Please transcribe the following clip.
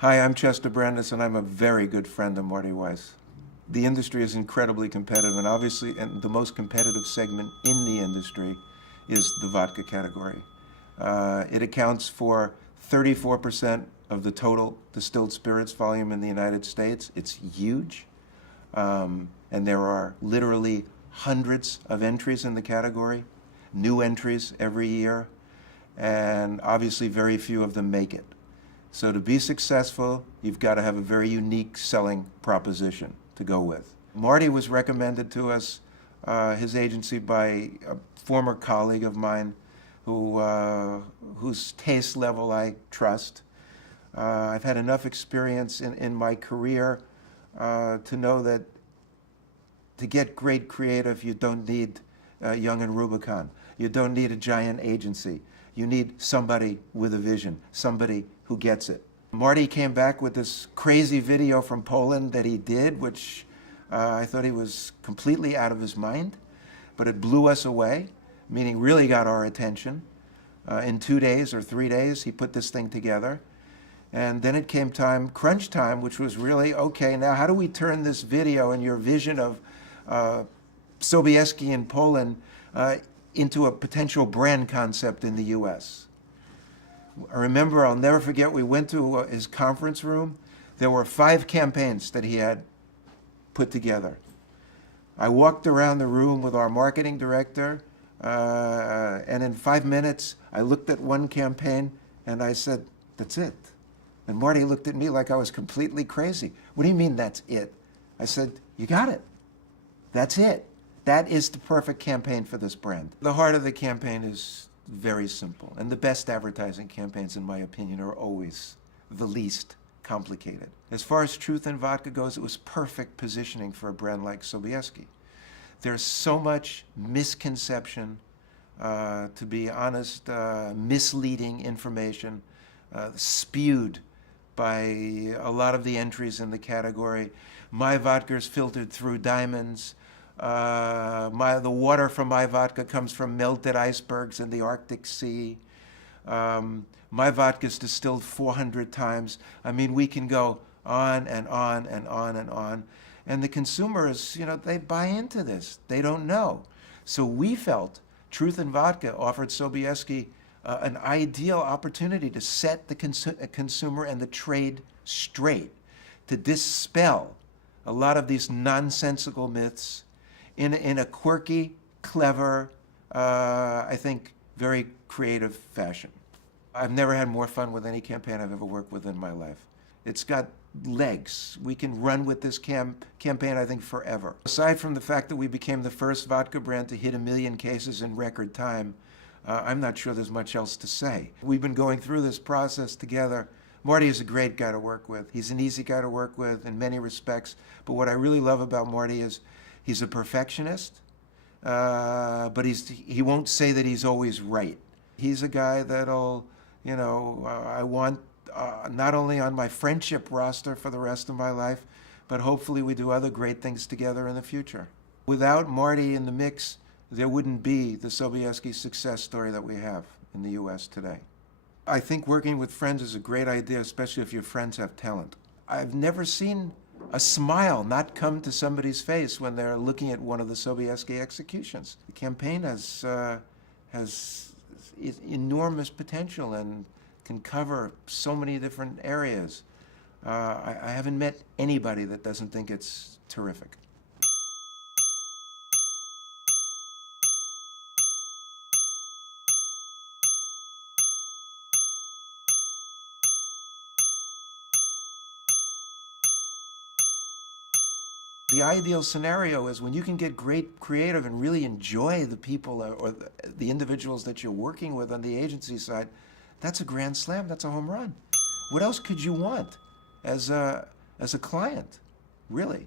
Hi, I'm Chester Brandis, and I'm a very good friend of Marty Weiss. The industry is incredibly competitive, and obviously, and the most competitive segment in the industry is the vodka category. It accounts for 34% of the total distilled spirits volume in the United States. It's huge, and there are literally hundreds of entries in the category, new entries every year, and obviously very few of them make it. So to be successful, you've got to have a very unique selling proposition to go with. Marty was recommended to us, his agency, by a former colleague of mine whose taste level I trust. I've had enough experience in my career to know that to get great creative, you don't need Young and Rubicon. You don't need a giant agency. You need somebody with a vision, somebody who gets it. Marty came back with this crazy video from Poland that he did, which I thought he was completely out of his mind, but it blew us away, meaning really got our attention. In 2 days or 3 days, he put this thing together. And then it came time, crunch time, which was really, okay, now how do we turn this video and your vision of Sobieski in Poland into a potential brand concept in the US? I remember, I'll never forget, we went to his conference room. There were 5 campaigns that he had put together. I walked around the room with our marketing director, and in 5 minutes, I looked at one campaign and I said, that's it. And Marty looked at me like I was completely crazy. What do you mean that's it? I said, you got it. That's it. That is the perfect campaign for this brand. The heart of the campaign is very simple, and the best advertising campaigns, in my opinion, are always the least complicated. As far as truth in vodka goes, it was perfect positioning for a brand like Sobieski. There's so much misconception, to be honest, misleading information spewed by a lot of the entries in the category. My vodka is filtered through diamonds. The water from my vodka comes from melted icebergs in the Arctic Sea. My vodka is distilled 400 times. I mean, we can go on and on and on and on. And the consumers, they buy into this. They don't know. So we felt Truth in Vodka offered Sobieski an ideal opportunity to set the consumer and the trade straight, to dispel a lot of these nonsensical myths in a quirky, clever, I think, very creative fashion. I've never had more fun with any campaign I've ever worked with in my life. It's got legs. We can run with this campaign, I think, forever. Aside from the fact that we became the first vodka brand to hit 1 million cases in record time, I'm not sure there's much else to say. We've been going through this process together. Marty is a great guy to work with. He's an easy guy to work with in many respects. But what I really love about Marty is he's a perfectionist, but he won't say that he's always right. He's a guy that'll, I want not only on my friendship roster for the rest of my life, but hopefully we do other great things together in the future. Without Marty in the mix, there wouldn't be the Sobieski success story that we have in the US today. I think working with friends is a great idea, especially if your friends have talent. I've never seen a smile not come to somebody's face when they're looking at one of the Sobieski executions. The campaign has enormous potential and can cover so many different areas. I haven't met anybody that doesn't think it's terrific. The ideal scenario is when you can get great creative and really enjoy the people or the individuals that you're working with on the agency side. That's a grand slam. That's a home run. What else could you want as a client, really?